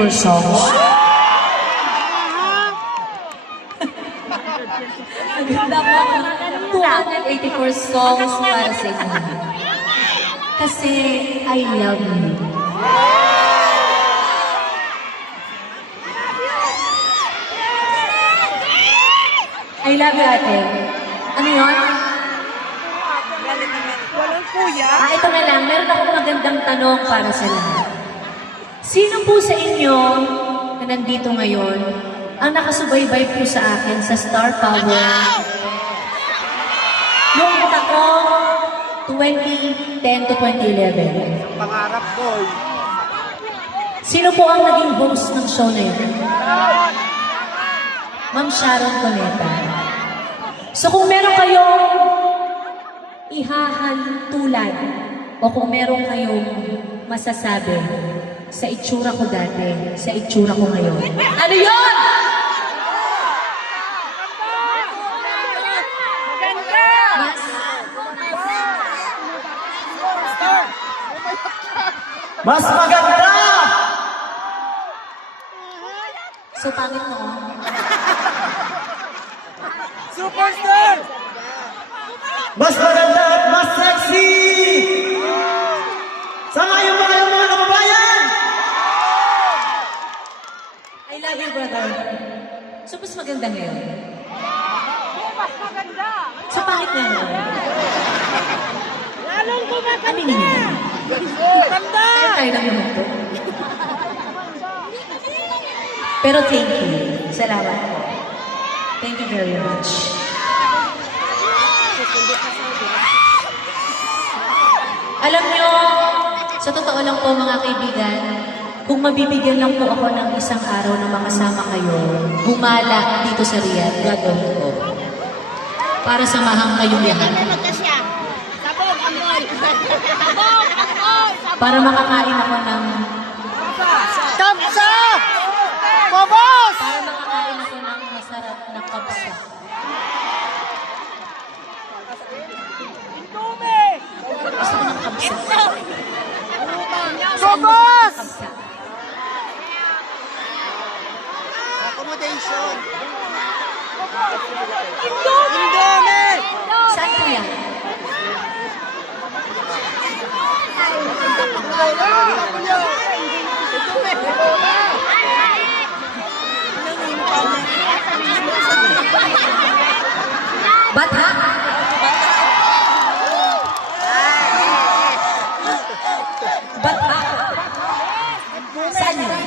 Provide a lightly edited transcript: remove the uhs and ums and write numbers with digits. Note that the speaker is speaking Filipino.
284 songs. Maganda po. 284 songs para sa inyo. Kasi I love you. I love you, ate. Ano yun? Walang kuya. Ito na lang. Meron akong magandang tanong para sa lahat. Sino po sa inyo na nandito ngayon ang nakasubaybay po sa akin sa Star Power noong taong 2010 to 2011? Pangarap ko. Sino po ang naging host ng show na yun? Ma'am Sharon Cuneta. So kung meron kayong ihahantulan o kung meron kayong masasabi sa itsura ko dati, sa itsura ko ngayon. Ano yun? Mas maganda! So pangit mo. Superstar! Mas maganda at mas sexy! Sangayon ba kayo mga kababayan? I love you, brother. So mas maganda ngayon. Mas maganda! So pangit nga ngayon. Lalong gumaganda! Aminin niyo. Ganda! Tayo lang naman po. Pero thank you. Salamat po. Thank you very much. Alam nyo, sa totoo lang po mga kaibigan, kung mabibigyan lang po ako ng isang araw na makasama kayo, gumala dito sa Riyadh, gagawin ko. Para samahan kayong lahat. Para makakain ako ng... Kamsa! Babos! Para makakain ako ng masarap na kabsa. Gusto ko ng kabsa. Babos! Kabsa. Accommodation! Indomie! Saan ko yan? Bata? Bata? Saan yun?